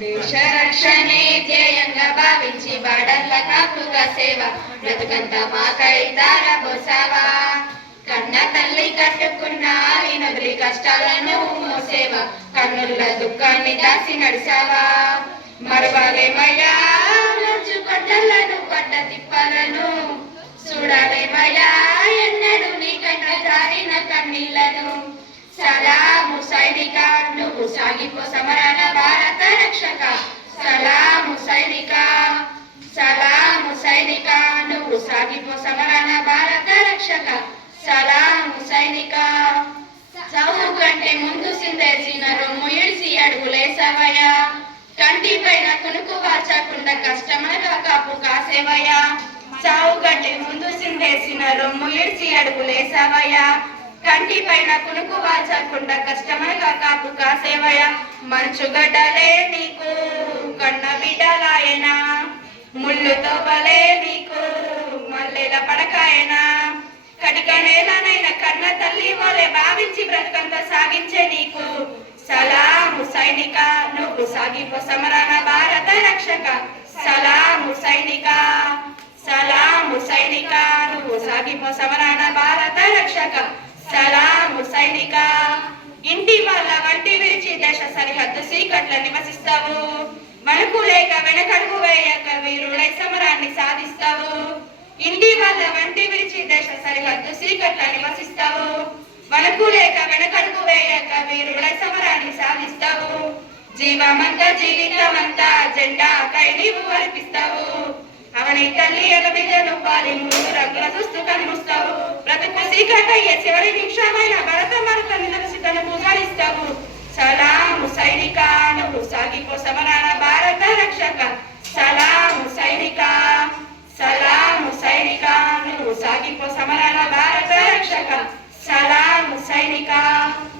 దేశ రక్షణే ధ్యేయంగా భావించి బాడర్ల కాపుగా సేవ. బ్రతుకంత మాకై దారబోసావా? కన్న తల్లి కట్టుకున్న వినొదిలి కష్టాలను మోసేవ. కన్నుల దుఃఖాన్ని దాసి నడిసావా? మరవాలేమయ్యా మంచు పడ్డ తిప్పలను. చూడాలేమయ్యా ఎన్నడు నీ కంట జారిన కన్నీళ్ళను. సలాము సైనిక నువ్వు సాగిపో సైనిక నువ్వు సాగిపో సమరాన భారత రక్షక. సలాము సైనిక. చౌ కంటే ముందు సిందేసిన రొమ్ము ఇడిసి అడుగులేసవయ్యా కంటి పైన కునుకు వాచకుండా కష్టమైన కాపు కాసేవయ్యా. చావు కంటే ముందు సిందేసిన రొమ్ము ఇడిసి అడుగులేసవయ్యా కంటి పైన కునుకు వాచకుండా కష్టమైన కాపు కాసేవయ్యా. మంచుగడ్డలే నీకు కన్న ముళ్ళుతో బలే నీకు మల్లెల పడకాయనా? కటిక నేలనైన కన్న తల్లి వలె భావించి బ్రతుకంత సాగించే నీకు సలాము సైనిక నువ్వు సాగిపో సమరణ భారత రక్షక. సలాము సైనిక సలాము సైనిక నువ్వు సాగిపో సమరణ భారత రక్షక. సలాము సైనిక ఇంటి వాళ్ళ వంటి విరిచి దేశ సరిహద్దు సీకట్ల నివసిస్తావు. మనకు లేక వెనకడుగు వేయక వీరుడై సమరాన్ని సాధిస్తావు. ఇంటి వల్ల వంటి విరిచి దేశ సరిహద్దు సీకట్ల నివసిస్తావు మనకు లేక వెనకడుగు వేయక వీరుడై సమరాన్ని సాధిస్తావు. జీవమంతా జీవితమంతా జెండా కై నీవు అర్పిస్తావు. అవని తల్లి ఎగబిడ్డను పాలి మూడు రంగుల దుస్తు కనిపిస్తావు బ్రతుకు సీకటయ్యే చివరి నిమిషమైన భరత మరత నిదర్శితను తన పూజలిస్తావు సలాము సైనిక నువ్వు